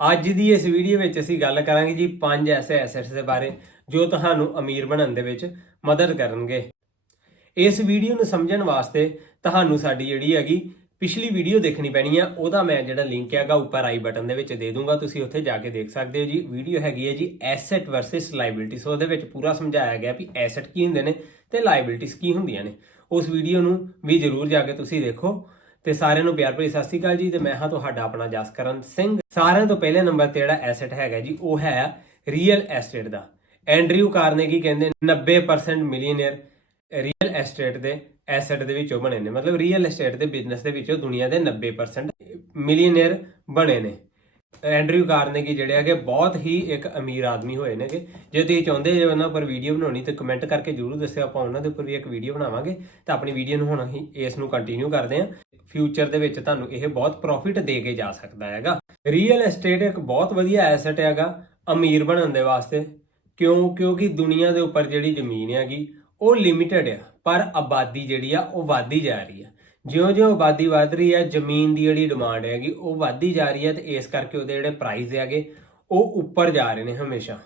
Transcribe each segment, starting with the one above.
ਅੱਜ ਦੀ ਇਸ ਵੀਡੀਓ ਵਿੱਚ ਅਸੀਂ ਗੱਲ ਕਰਾਂਗੇ ਜੀ ਪੰਜ ਐਸੇ ਐਸੈਟਸ ਦੇ ਬਾਰੇ, ਜੋ ਤੁਹਾਨੂੰ ਅਮੀਰ ਬਣਨ ਦੇ ਵਿੱਚ ਮਦਦ ਕਰਨਗੇ। ਇਸ ਵੀਡੀਓ ਨੂੰ ਸਮਝਣ ਵਾਸਤੇ ਤੁਹਾਨੂੰ ਸਾਡੀ ਜਿਹੜੀ ਹੈਗੀ ਪਿਛਲੀ ਵੀਡੀਓ ਦੇਖਣੀ ਪੈਣੀ ਆ, ਉਹਦਾ ਮੈਂ ਜਿਹੜਾ ਲਿੰਕ ਹੈਗਾ ਉੱਪਰ ਆਈ ਬਟਨ ਦੇ ਵਿੱਚ ਦੇ ਦੂੰਗਾ, ਤੁਸੀਂ ਉੱਥੇ ਜਾ ਕੇ ਦੇਖ ਸਕਦੇ ਹੋ ਜੀ। ਵੀਡੀਓ ਹੈਗੀ ਹੈ ਜੀ ਐਸੈਟ ਵਰਸਸ ਲਾਇਬਿਲਿਟੀ ਉਹਦੇ ਵਿੱਚ ਪੂਰਾ ਸਮਝਾਇਆ ਗਿਆ ਵੀ ਐਸੈਟ ਕੀ ਹੁੰਦੇ ਨੇ ਤੇ ਲਾਇਬਿਲਿਟੀਜ਼ ਕੀ ਹੁੰਦੀਆਂ ਨੇ। ਉਸ ਵੀਡੀਓ ਨੂੰ ਵੀ ਜਰੂਰ ਜਾ ਕੇ ਤੁਸੀਂ ਦੇਖੋ। ਤੇ ਸਾਰਿਆਂ ਨੂੰ ਪਿਆਰ ਭਰੀ ਸਤਿ ਸ਼੍ਰੀ ਅਕਾਲ ਜੀ ਤੇ ਮੈਂ ਹਾਂ ਤੁਹਾਡਾ ਆਪਣਾ ਜਸਕਰਨ ਸਿੰਘ। ਸਾਰਿਆਂ ਤੋਂ ਪਹਿਲੇ ਨੰਬਰ ਤੇ ਜਿਹੜਾ ਐਸੈਟ ਹੈਗਾ ਜੀ, ਉਹ ਹੈ ਰੀਅਲ ਐਸਟੇਟ ਦਾ। ਐਂਡਰਿਊ ਕਾਰਨੇਗੀ ਕਹਿੰਦੇ 90% ਮਿਲੀਅਨਰ ਰੀਅਲ ਐਸਟੇਟ ਦੇ ਐਸੈਟ ਦੇ ਵਿੱਚੋਂ ਬਣੇ ਨੇ। ਮਤਲਬ ਰੀਅਲ ਐਸਟੇਟ ਦੇ ਬਿਜ਼ਨਸ ਦੇ ਵਿੱਚੋਂ ਦੁਨੀਆ ਦੇ 90% ਮਿਲੀਅਨਰ ਬਣੇ ਨੇ। ਐਂਡਰਿਊ ਕਾਰਨੇਗੀ ਜਿਹੜੇ ਹੈਗੇ, ਬਹੁਤ ਹੀ ਇੱਕ ਅਮੀਰ ਆਦਮੀ ਹੋਏ ਨੇਗੇ। ਜੇ ਤੁਸੀਂ ਚਾਹੁੰਦੇ ਜੇ ਉਹਨਾਂ ਪਰ ਵੀਡੀਓ ਬਣਾਉਣੀ, ਤੇ ਕਮੈਂਟ ਕਰਕੇ ਜਰੂਰ ਦੱਸਿਓ, ਆਪਾਂ ਉਹਨਾਂ ਦੇ ਉੱਪਰ ਵੀ ਇੱਕ ਵੀਡੀਓ ਬਣਾਵਾਂਗੇ। ਤਾਂ ਆਪਣੀ ਵੀਡੀਓ ਨੂੰ ਹੁਣ ਅਸੀਂ ਇਸ ਨੂੰ ਕੰਟੀਨਿਊ ਕਰਦੇ ਹਾਂ। ਫਿਊਚਰ ਦੇ ਵਿੱਚ ਤੁਹਾਨੂੰ ਇਹ ਬਹੁਤ ਪ੍ਰੋਫਿਟ ਦੇ ਕੇ ਜਾ ਸਕਦਾ ਹੈਗਾ। ਰੀਅਲ ਐਸਟੇਟ ਇੱਕ ਬਹੁਤ ਵਧੀਆ ਐਸੈਟ ਹੈਗਾ, ਅਮੀਰ ਬਣਨ ਦੇ ਵਾਸਤੇ। ਕਿਉਂ? ਕਿਉਂਕਿ ਦੁਨੀਆ ਦੇ ਉੱਪਰ ਜਿਹੜੀ ਜ਼ਮੀਨ ਹੈਗੀ, ਉਹ ਲਿਮਿਟਿਡ ਆ, ਪਰ ਆਬਾਦੀ ਜਿਹੜੀ ਆ, ਉਹ ਵਧਦੀ ਜਾ ਰਹੀ ਆ। ਜਿਉਂ-ਜਿਉਂ ਆਬਾਦੀ ਵਧ ਰਹੀ ਹੈ, ਜ਼ਮੀਨ ਦੀ ਜਿਹੜੀ ਡਿਮਾਂਡ ਹੈਗੀ, ਉਹ ਵਧਦੀ ਜਾ ਰਹੀ ਹੈ ਤੇ ਇਸ ਕਰਕੇ ਉਹਦੇ ਜਿਹੜੇ ਪ੍ਰਾਈਸ ਹੈਗੇ, ਉਹ ਉੱਪਰ ਜਾ ਰਹੇ ਨੇ ਹਮੇਸ਼ਾ।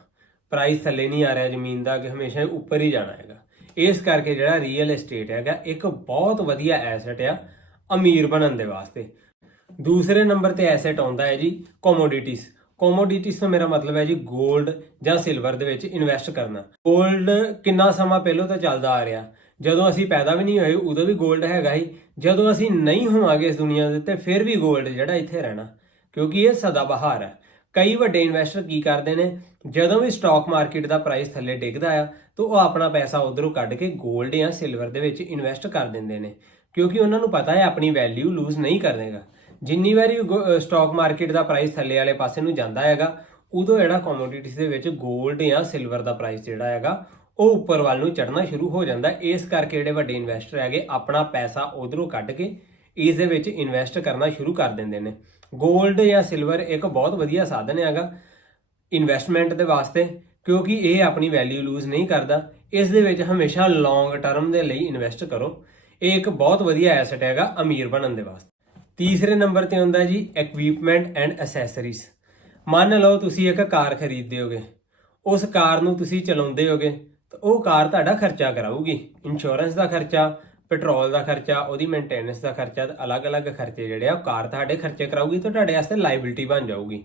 ਪ੍ਰਾਈਸ ਥੱਲੇ ਨਹੀਂ ਆ ਰਿਹਾ ਜ਼ਮੀਨ ਦਾ, ਕਿ ਹਮੇਸ਼ਾ ਉੱਪਰ ਹੀ ਜਾਣਾ ਹੈਗਾ। ਇਸ ਕਰਕੇ ਜਿਹੜਾ ਰੀਅਲ ਏਸਟੇਟ ਹੈਗਾ, ਇੱਕ ਬਹੁਤ ਵਧੀਆ ਐਸੈਟ ਆ, ਅਮੀਰ ਬਣਨ ਦੇ ਵਾਸਤੇ। ਦੂਸਰੇ ਨੰਬਰ ਤੇ ਐਸੈਟ ਆਉਂਦਾ ਹੈ ਜੀ ਕੋਮੋਡਿਟੀਜ਼ ਕੋਮੋਡਿਟੀਜ਼ ਤੋਂ ਮੇਰਾ ਮਤਲਬ ਹੈ ਜੀ 골ਡ ਜਾਂ ਸਿਲਵਰ ਦੇ ਵਿੱਚ ਇਨਵੈਸਟ ਕਰਨਾ। 골ਡ ਕਿੰਨਾ ਸਮਾਂ ਪਹਿਲਾਂ ਤਾਂ ਚੱਲਦਾ ਆ ਰਿਹਾ? ਜਦੋਂ ਅਸੀਂ ਪੈਦਾ ਵੀ ਨਹੀਂ ਹੋਏ, ਉਦੋਂ ਵੀ 골ਡ ਹੈਗਾ ਹੀ ਜਦੋਂ ਅਸੀਂ ਨਹੀਂ ਹੋਵਾਂਗੇ ਇਸ ਦੁਨੀਆ ਦੇ ਉੱਤੇ, ਫਿਰ ਵੀ 골ਡ ਜਿਹੜਾ ਇੱਥੇ ਰਹਿਣਾ। ਕਿਉਂਕਿ ਇਹ ਸਦਾ ਬਹਾਰ ਹੈ। ਕਈ ਵੱਡੇ ਇਨਵੈਸਟਰ ਕੀ ਕਰਦੇ ਨੇ? ਜਦੋਂ ਵੀ ਸਟਾਕ ਮਾਰਕੀਟ ਦਾ ਪ੍ਰਾਈਸ ਥੱਲੇ ਡਿੱਗਦਾ ਆ, ਤਾਂ ਉਹ ਆਪਣਾ ਪੈਸਾ ਉਧਰੋਂ ਕੱਢ ਕੇ 골ਡ ਜਾਂ ਸਿਲਵਰ ਦੇ ਵਿੱਚ ਇਨਵੈਸਟ ਕਰ ਦਿੰਦੇ ਨੇ। ਕਿਉਂਕਿ ਉਹਨਾਂ ਨੂੰ ਪਤਾ ਹੈ, ਆਪਣੀ ਵੈਲਿਊ ਲੂਜ਼ ਨਹੀਂ ਕਰਦੇਗਾ ਜਿੰਨੀ ਵਾਰੀ ਸਟਾਕ ਮਾਰਕੀਟ ਦਾ ਪ੍ਰਾਈਸ ਥੱਲੇ ਵਾਲੇ ਪਾਸੇ ਨੂੰ ਜਾਂਦਾ ਹੈਗਾ, ਉਦੋਂ ਜਿਹੜਾ ਕਮੋਡਿਟੀਜ਼ ਦੇ ਵਿੱਚ 골ਡ ਜਾਂ ਸਿਲਵਰ ਦਾ ਪ੍ਰਾਈਸ ਜਿਹੜਾ ਹੈਗਾ ਉਹ ਉੱਪਰ ਵੱਲ ਨੂੰ ਚੜਨਾ ਸ਼ੁਰੂ ਹੋ ਜਾਂਦਾ। ਇਸ ਕਰਕੇ ਜਿਹੜੇ ਵੱਡੇ ਇਨਵੈਸਟਰ ਹੈਗੇ, ਆਪਣਾ ਪੈਸਾ ਉਧਰੋਂ ਕੱਢ ਕੇ ਇਸ ਦੇ ਵਿੱਚ ਇਨਵੈਸਟ ਕਰਨਾ ਸ਼ੁਰੂ ਕਰ ਦਿੰਦੇ ਨੇ। 골ਡ ਜਾਂ ਸਿਲਵਰ ਇੱਕ ਬਹੁਤ ਵਧੀਆ ਸਾਧਨ ਹੈਗਾ ਇਨਵੈਸਟਮੈਂਟ ਦੇ ਵਾਸਤੇ, ਕਿਉਂਕਿ ਇਹ ਆਪਣੀ ਵੈਲਿਊ ਲੂਜ਼ ਨਹੀਂ ਕਰਦਾ। ਇਸ ਦੇ ਵਿੱਚ ਹਮੇਸ਼ਾ ਲੌਂਗ ਟਰਮ ਦੇ ਲਈ ਇਨਵੈਸਟ ਕਰੋ। ਇਹ ਇੱਕ ਬਹੁਤ ਵਧੀਆ ਐਸੈਟ ਹੈਗਾ ਅਮੀਰ ਬਣਨ ਦੇ ਵਾਸਤੇ। ਤੀਸਰੇ ਨੰਬਰ ਤੇ ਹੁੰਦਾ ਜੀ ਇਕਵਿਪਮੈਂਟ ਐਂਡ ਐਸੈਸਰੀਜ਼ ਮੰਨ ਲਓ ਤੁਸੀਂ ਇੱਕ ਕਾਰ ਖਰੀਦਦੇ ਹੋਗੇ। ਉਸ ਕਾਰ ਨੂੰ ਤੁਸੀਂ ਚਲਾਉਂਦੇ ਹੋਗੇ। ਉਹ ਕਾਰ ਤੁਹਾਡਾ ਖਰਚਾ ਕਰਾਊਗੀ ਇੰਸ਼ੋਰੈਂਸ ਦਾ ਖਰਚਾ ਪੈਟਰੋਲ ਦਾ ਖਰਚਾ, ਉਹਦੀ ਮੇਨਟੇਨੈਂਸ ਦਾ ਖਰਚਾ, ਤੇ ਅਲੱਗ-ਅਲੱਗ ਖਰਚੇ ਜਿਹੜੇ ਆ, ਉਹ ਕਾਰ ਤੁਹਾਡੇ ਖਰਚੇ ਕਰਾਊਗੀ ਤਾਂ ਤੁਹਾਡੇ ਵਾਸਤੇ ਲਾਇਬਿਲਟੀ ਬਣ ਜਾਊਗੀ।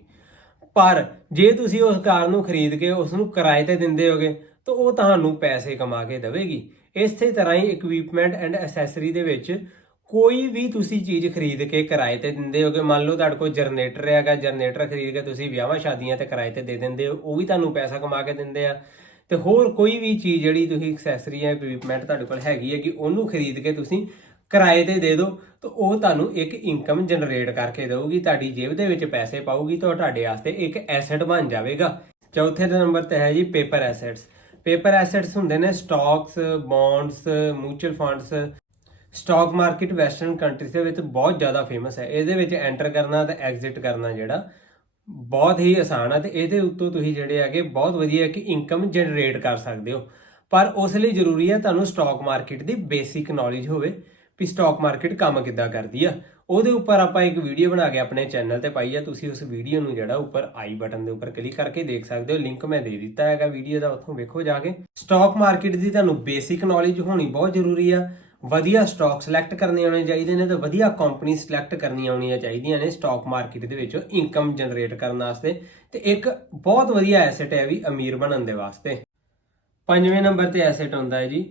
ਪਰ ਜੇ ਤੁਸੀਂ ਉਸ ਕਾਰ ਨੂੰ ਖਰੀਦ ਕੇ ਉਸ ਨੂੰ ਕਿਰਾਏ ਤੇ ਦਿੰਦੇ ਹੋਗੇ, ਤਾਂ ਉਹ ਤੁਹਾਨੂੰ ਪੈਸੇ ਕਮਾ ਕੇ ਦੇਵੇਗੀ। ਇਸੇ ਤਰ੍ਹਾਂ ਹੀ ਇਕਵਿਪਮੈਂਟ ਐਂਡ ਐਸੈਸਰੀ ਦੇ ਵਿੱਚ ਕੋਈ ਵੀ ਤੁਸੀਂ ਚੀਜ਼ ਖਰੀਦ ਕੇ ਕਿਰਾਏ ਤੇ ਦਿੰਦੇ ਹੋਗੇ, ਮੰਨ ਲਓ ਤੁਹਾਡੇ ਕੋਲ ਜਨਰੇਟਰ ਹੈਗਾ ਜਨਰੇਟਰ ਖਰੀਦ ਕੇ ਤੁਸੀਂ ਵਿਆਹਾਂ, ਸ਼ਾਦੀਆਂ ਤੇ ਕਿਰਾਏ ਤੇ ਦੇ ਦਿੰਦੇ ਹੋ, ਉਹ ਵੀ ਤੁਹਾਨੂੰ ਪੈਸਾ ਕਮਾ ਕੇ ਦਿੰਦੇ ਆ। ਤੇ ਹੋਰ ਕੋਈ ਵੀ ਚੀਜ਼ ਜਿਹੜੀ ਤੁਸੀਂ ਐਕਸੈਸਰੀ ਜਾਂ ਇਕਵਿਪਮੈਂਟ ਤੁਹਾਡੇ ਕੋਲ ਹੈਗੀ ਹੈ ਕਿ ਉਹਨੂੰ ਖਰੀਦ ਕੇ ਤੁਸੀਂ ਕਿਰਾਏ ਤੇ ਦੇ ਦਿਓ, ਤਾਂ ਉਹ ਤੁਹਾਨੂੰ ਇੱਕ ਇਨਕਮ ਜਨਰੇਟ ਕਰਕੇ ਦੇਊਗੀ, ਤੁਹਾਡੀ ਜੇਬ ਦੇ ਵਿੱਚ ਪੈਸੇ ਪਾਊਗੀ, ਤਾਂ ਤੁਹਾਡੇ ਵਾਸਤੇ ਇੱਕ ਐਸੈਟ ਬਣ ਜਾਵੇਗਾ। ਚੌਥੇ ਦੇ ਨੰਬਰ ਤੇ ਹੈ ਜੀ ਪੇਪਰ ਐਸੈਟਸ ਪੇਪਰ ਐਸੈਟਸ ਹੁੰਦੇ ਨੇ stocks bonds mutual funds stock market western countries ਦੇ ਵਿੱਚ ਬਹੁਤ ਜ਼ਿਆਦਾ ਫੇਮਸ ਹੈ। ਇਹਦੇ ਵਿੱਚ ਐਂਟਰ ਕਰਨਾ ਤੇ ਐਗਜ਼ਿਟ ਕਰਨਾ ਜਿਹੜਾ ਬਹੁਤ ਹੀ ਆਸਾਨ ਹੈ ਤੇ ਇਹਦੇ ਉੱਤੋਂ ਤੁਸੀਂ ਜਿਹੜੇ ਹੈਗੇ ਬਹੁਤ ਵਧੀਆ ਕਿ ਇਨਕਮ ਜਨਰੇਟ ਕਰ ਸਕਦੇ ਹੋ। ਪਰ ਉਸ ਲਈ ਜ਼ਰੂਰੀ ਹੈ ਤੁਹਾਨੂੰ ਸਟਾਕ ਮਾਰਕੀਟ ਦੀ ਬੇਸਿਕ ਨੌਲੇਜ ਹੋਵੇ ਵੀ ਸਟਾਕ ਮਾਰਕੀਟ ਕੰਮ ਕਿੱਦਾਂ ਕਰਦੀ ਆ। ਉਹਦੇ ਉੱਪਰ ਆਪਾਂ ਇੱਕ ਵੀਡੀਓ ਬਣਾ ਕੇ ਆਪਣੇ ਚੈਨਲ ਤੇ ਪਾਈ ਆ। ਤੁਸੀਂ ਉਸ ਵੀਡੀਓ ਨੂੰ ਜਿਹੜਾ ਉੱਪਰ ਆਈ ਬਟਨ ਦੇ ਉੱਪਰ ਕਲਿੱਕ ਕਰਕੇ ਦੇਖ ਸਕਦੇ ਹੋ। ਲਿੰਕ ਮੈਂ ਦੇ ਦਿੱਤਾ ਹੈਗਾ ਵੀਡੀਓ ਦਾ, ਉੱਥੋਂ ਵੇਖੋ ਜਾ ਕੇ। ਸਟਾਕ ਮਾਰਕੀਟ ਦੀ ਤੁਹਾਨੂੰ ਬੇਸਿਕ ਨੌਲੇਜ ਹੋਣੀ ਬਹੁਤ ਜ਼ਰੂਰੀ ਆ। ਵਧੀਆ ਸਟਾਕ ਸਿਲੈਕਟ ਕਰਨੇ ਆਉਣੇ ਚਾਹੀਦੇ ਨੇ ਤੇ ਵਧੀਆ ਕੰਪਨੀ ਸਿਲੈਕਟ ਕਰਨੀਆਂ ਆਉਣੀਆਂ ਚਾਹੀਦੀਆਂ ਨੇ ਸਟਾਕ ਮਾਰਕੀਟ ਦੇ ਵਿੱਚੋਂ ਇਨਕਮ ਜਨਰੇਟ ਕਰਨ ਵਾਸਤੇ ਤੇ ਇੱਕ ਬਹੁਤ ਵਧੀਆ ਐਸੈਟ ਹੈ ਵੀ ਅਮੀਰ ਬਣਨ ਦੇ ਵਾਸਤੇ। ਪੰਜਵੇਂ ਨੰਬਰ ਤੇ ਐਸੈਟ ਹੁੰਦਾ ਹੈ ਜੀ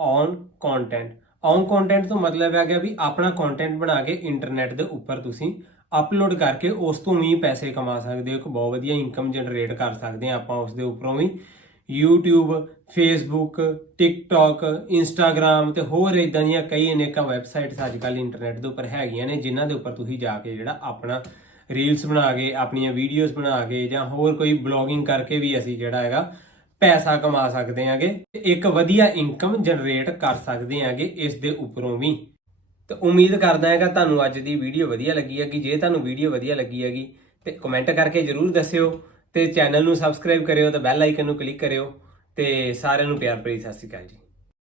ਔਨ ਕੰਟੈਂਟ ਔਨ ਕੰਟੈਂਟ ਤੋਂ ਮਤਲਬ ਹੈ ਕਿ ਵੀ ਆਪਣਾ ਕੰਟੈਂਟ ਬਣਾ ਕੇ ਇੰਟਰਨੈਟ ਦੇ ਉੱਪਰ ਤੁਸੀਂ ਅਪਲੋਡ ਕਰਕੇ ਉਸ ਤੋਂ ਵੀ ਪੈਸੇ ਕਮਾ ਸਕਦੇ ਹੋ, ਇੱਕ ਬਹੁਤ ਵਧੀਆ ਇਨਕਮ ਜਨਰੇਟ ਕਰ ਸਕਦੇ ਆ ਆਪਾਂ ਉਸ ਦੇ ਉੱਪਰੋਂ ਵੀ। YouTube, Facebook, TikTok, Instagram ਤੇ ਹੋਰ ਇਦਾਂ ਦੀਆਂ ਕਈ ਅਨੇਕਾਂ ਵੈਬਸਾਈਟਸ ਅੱਜ ਕੱਲ ਇੰਟਰਨੈਟ ਦੇ ਉੱਪਰ ਹੈਗੀਆਂ ਨੇ, ਜਿਨ੍ਹਾਂ ਦੇ ਉੱਪਰ ਤੁਸੀਂ ਜਾ ਕੇ ਜਿਹੜਾ ਆਪਣਾ ਰੀਲਸ ਬਣਾ ਕੇ, ਆਪਣੀਆਂ ਵੀਡੀਓਜ਼ ਬਣਾ ਕੇ ਜਾਂ ਹੋਰ ਕੋਈ ਬਲੌਗਿੰਗ ਕਰਕੇ ਵੀ ਅਸੀਂ ਜਿਹੜਾ ਹੈਗਾ ਪੈਸਾ ਕਮਾ ਸਕਦੇ ਹਾਂਗੇ ਤੇ ਇੱਕ ਵਧੀਆ ਇਨਕਮ ਜਨਰੇਟ ਕਰ ਸਕਦੇ ਹਾਂਗੇ ਇਸ ਦੇ ਉੱਪਰੋਂ ਵੀ। ਤੇ ਉਮੀਦ ਕਰਦਾ ਹੈਗਾ ਤੁਹਾਨੂੰ ਅੱਜ ਦੀ ਵੀਡੀਓ ਵਧੀਆ ਲੱਗੀ ਹੈਗੀ। ਜੇ ਤੁਹਾਨੂੰ ਵੀਡੀਓ ਵਧੀਆ ਲੱਗੀ ਹੈਗੀ ਤੇ ਕਮੈਂਟ ਕਰਕੇ ਜਰੂਰ ਦੱਸਿਓ। ਤੇ ਚੈਨਲ ਨੂੰ ਸਬਸਕ੍ਰਾਈਬ ਕਰਿਓ ਤੇ ਬੈਲ ਆਈਕਨ ਨੂੰ ਕਲਿੱਕ ਕਰਿਓ ਤੇ ਸਾਰਿਆਂ ਨੂੰ ਪਿਆਰ ਭਰੀ ਸਤਿ ਸ਼੍ਰੀ ਅਕਾਲ ਜੀ।